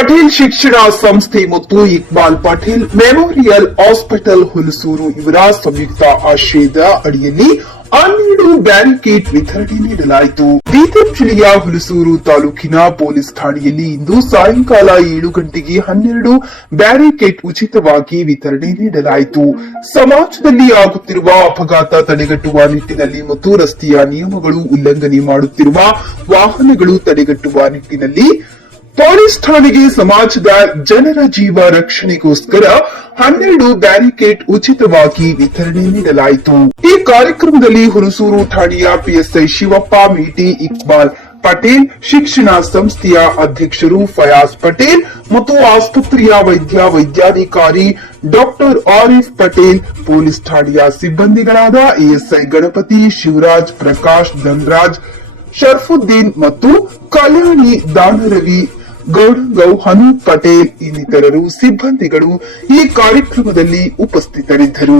ಪಟೇಲ್ ಶಿಕ್ಷಣ ಸಂಸ್ಥೆ ಮತ್ತು ಇಕ್ಬಾಲ್ ಪಟೇಲ್ ಮೆಮೋರಿಯಲ್ ಹಾಸ್ಪಿಟಲ್ ಹುಲಸೂರು ಇವರ ಸಂಯುಕ್ತ ಆಶ್ರಯದ ಅಡಿಯಲ್ಲಿ 12 ಬ್ಯಾರಿಕೇಡ್ ವಿತರಣೆ ನೀಡಲಾಯಿತು. ಬೀದರ್ ಜಿಲ್ಲೆಯ ಹುಲಸೂರು ತಾಲೂಕಿನ ಪೊಲೀಸ್ ಠಾಣೆಯಲ್ಲಿ ಇಂದು ಸಾಯಂಕಾಲ 7 ಗಂಟೆಗೆ 12 ಬ್ಯಾರಿಕೇಡ್ ಉಚಿತವಾಗಿ ವಿತರಣೆ ನೀಡಲಾಯಿತು. ಸಮಾಜದಲ್ಲಿ ಆಗುತ್ತಿರುವ ಅಪಘಾತ ತಡೆಗಟ್ಟುವ ನಿಟ್ಟಿನಲ್ಲಿ ಮತ್ತು ರಸ್ತೆಯ ನಿಯಮಗಳು ಉಲ್ಲಂಘನೆ ಮಾಡುತ್ತಿರುವ ವಾಹನಗಳು ತಡೆಗಟ್ಟುವ ನಿಟ್ಟಿನಲ್ಲಿ ಪೊಲೀಸ್ ಠಾಣೆಗೆ ಸಮಾಜದ ಜನರ ಜೀವ ರಕ್ಷಣೆಗೋಸ್ಕರ 12 ಬ್ಯಾರಿಕೇಡ್ ಉಚಿತವಾಗಿ ವಿತರಣೆ ನೀಡಲಾಯಿತು. ಈ ಕಾರ್ಯಕ್ರಮದಲ್ಲಿ ಹುಲಸೂರು ಠಾಣೆಯ ಪಿಎಸ್ಐ ಶಿವಪ್ಪ ಮೇಟಿ, ಇಕ್ಬಾಲ್ ಪಟೇಲ್, ಶಿಕ್ಷಣ ಸಂಸ್ಥೆಯ ಅಧ್ಯಕ್ಷರು ಫಯಾಜ್ ಪಟೇಲ್ ಮತ್ತು ಆಸ್ಪತ್ರೆಯ ವೈದ್ಯಾಧಿಕಾರಿ ಡಾಕ್ಟರ್ ಆರಿಫ್ ಪಟೇಲ್, ಪೊಲೀಸ್ ಠಾಣೆಯ ಸಿಬ್ಬಂದಿಗಳಾದ ಎಎಸ್ಐ ಗಣಪತಿ, ಶಿವರಾಜ್, ಪ್ರಕಾಶ್, ಧನ್ರಾಜ್, ಶರ್ಫುದ್ದೀನ್ ಮತ್ತು ಕಲ್ಯಾಣಿ, ದಾನರವಿ, ಗೌಡಂಗೌ, ಹನೂಫ್ ಪಟೇಲ್ ಇನ್ನಿತರರು ಸಿಬ್ಬಂದಿಗಳು ಈ ಕಾರ್ಯಕ್ರಮದಲ್ಲಿ ಉಪಸ್ಥಿತರಿದ್ದರು.